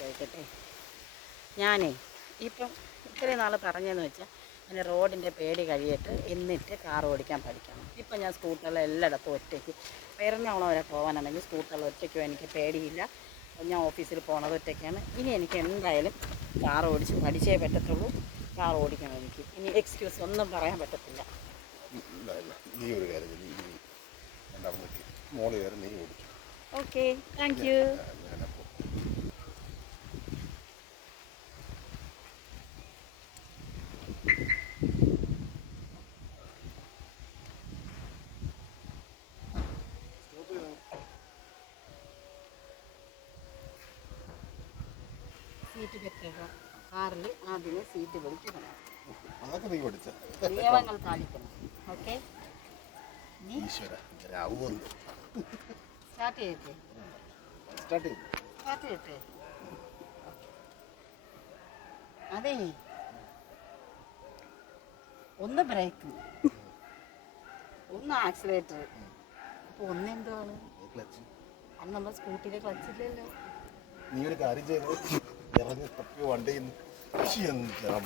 ചോദിക്കട്ടെ. ഞാനേ ഇപ്പം ഇത്രയും നാൾ പറഞ്ഞതെന്ന് വെച്ചാൽ അങ്ങനെ റോഡിൻ്റെ പേടി കഴിയിട്ട് എന്നിട്ട് കാർ ഓടിക്കാൻ പഠിക്കണം. ഇപ്പം ഞാൻ സ്കൂട്ടറിൽ എല്ലായിടത്തും ഒറ്റയ്ക്ക് പെരുന്നാളോ വരെ പോകാനാണെങ്കിൽ സ്കൂട്ടറിൽ ഒറ്റയ്ക്കും എനിക്ക് പേടിയില്ല. ഞാൻ ഓഫീസിൽ പോകണത് ഒറ്റയ്ക്കാണ്. ഇനി എനിക്ക് എന്തായാലും കാർ ഓടിച്ച് പഠിച്ചേ പറ്റത്തുള്ളൂ. കാർ ഓടിക്കണം എനിക്ക്. ഇനി എക്സ്ക്യൂസ് ഒന്നും പറയാൻ പറ്റത്തില്ല. നീ ഒരു കാര്യം രണ്ടാമത്തെ മോള് കയറി നീ ഓടിക്കും. Okay, thank you. ഞാനപ്പോൾ സീറ്റ് ബെൽറ്റ് കാറിൽ ആദ്യമേ സീറ്റ് ബെൽറ്റ് ഇടണം. അതൊക്കെ നീ പഠിച്ച നിയമങ്ങൾ പാലിക്കണം. ഓക്കെ, ഈശ്വര രാവുന്നു. സ്റ്റാർട്ട് ചെയ്യട്ടെ? സ്റ്റാർട്ട് ചെയ്തു. സ്റ്റാർട്ട് ചെയ്യട്ടെ? അതെ, ഒന്ന് ബ്രേക്ക്, ഒന്ന് ആക്സിലേറ്റർ, അപ്പോൾ ഒന്നെന്താണ്? ക്ലച്ച്. അന്ന് നമ്മൾ സ്കൂട്ടിയിലെ ക്ലച്ചില്ലല്ലോ. നീ ഒരു കാര്യം ചെയ്ത് ഇറങ്ങി തപ്പി വണ്ടിയിൽ